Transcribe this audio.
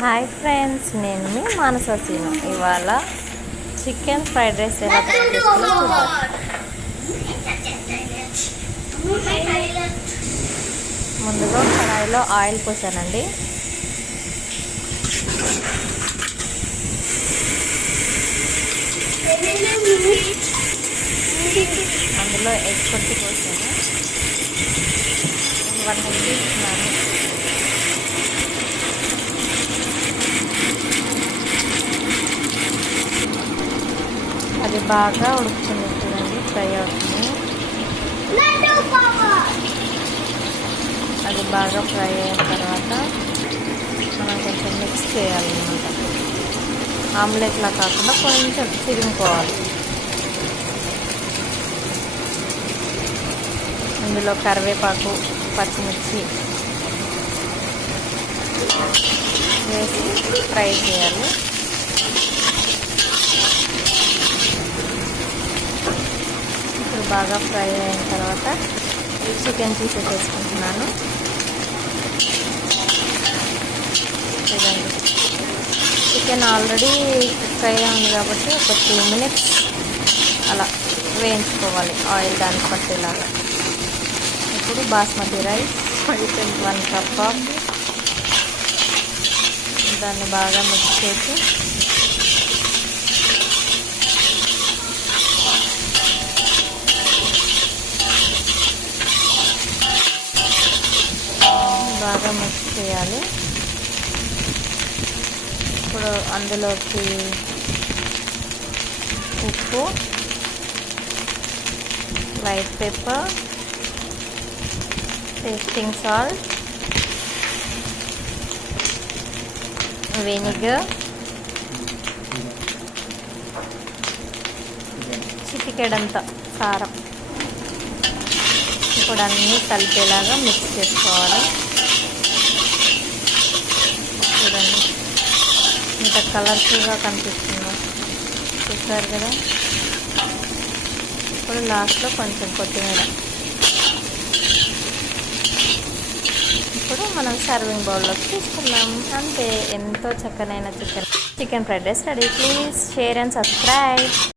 Hi friends, నేను మీ మానస scene. ఇవాళ chicken fried rice ఎలా తయారు చేసుకోవాలో చూద్దాం. ముందుగా కడాయిలో ఆయిల్ పోసానండి. అందులో ఎగ్ కొట్టి పోసాను. 1 ఎగ్ తీసుకున్నాను. అది బాగా ఉడుకుతుంది చూడండి, ఫ్రై అవుతుంది. అది బాగా ఫ్రై అయిన తర్వాత మనం కొంచెం మిక్స్ చేయాలన్నమాట. ఆమ్లెట్లా కాకుండా కొంచెం చిరుముకోవాలి. ఇందులో కరివేపాకు, పచ్చిమిర్చి వేసి ఫ్రై చేయాలి. ఇప్పుడు బాగా ఫ్రై అయిన తర్వాత చికెన్ పీసెస్ వేసుకుంటున్నాను. చూడండి, చికెన్ ఆల్రెడీ కుక్ అయ్యే ఉంది కాబట్టి ఒక 2 minutes అలా వేయించుకోవాలి ఆయిల్ దానికి పట్టేలాగా. ఇప్పుడు బాస్మతి రైస్ 1 cup దాన్ని బాగా మిక్స్ చేసి బాగా మిక్స్ చేయాలి. ఇప్పుడు అందులోకి ఉప్పు, white pepper, tasting salt, vinegar, చిటికెడంత కారం. ఇప్పుడు అన్నీ కలిపేలాగా మిక్స్ చేసుకోవాలి. చూడండి ఇంత కలర్ఫుల్గా కనిపిస్తుందో, చూసారు కదా. ఇప్పుడు లాస్ట్లో కొంచెం కొత్తిమీర. ఇప్పుడు మనం సర్వింగ్ బౌల్లోకి తీసుకున్నాం. అంతే, ఎంతో చక్కనైన chicken fried rice ready. Please share and subscribe.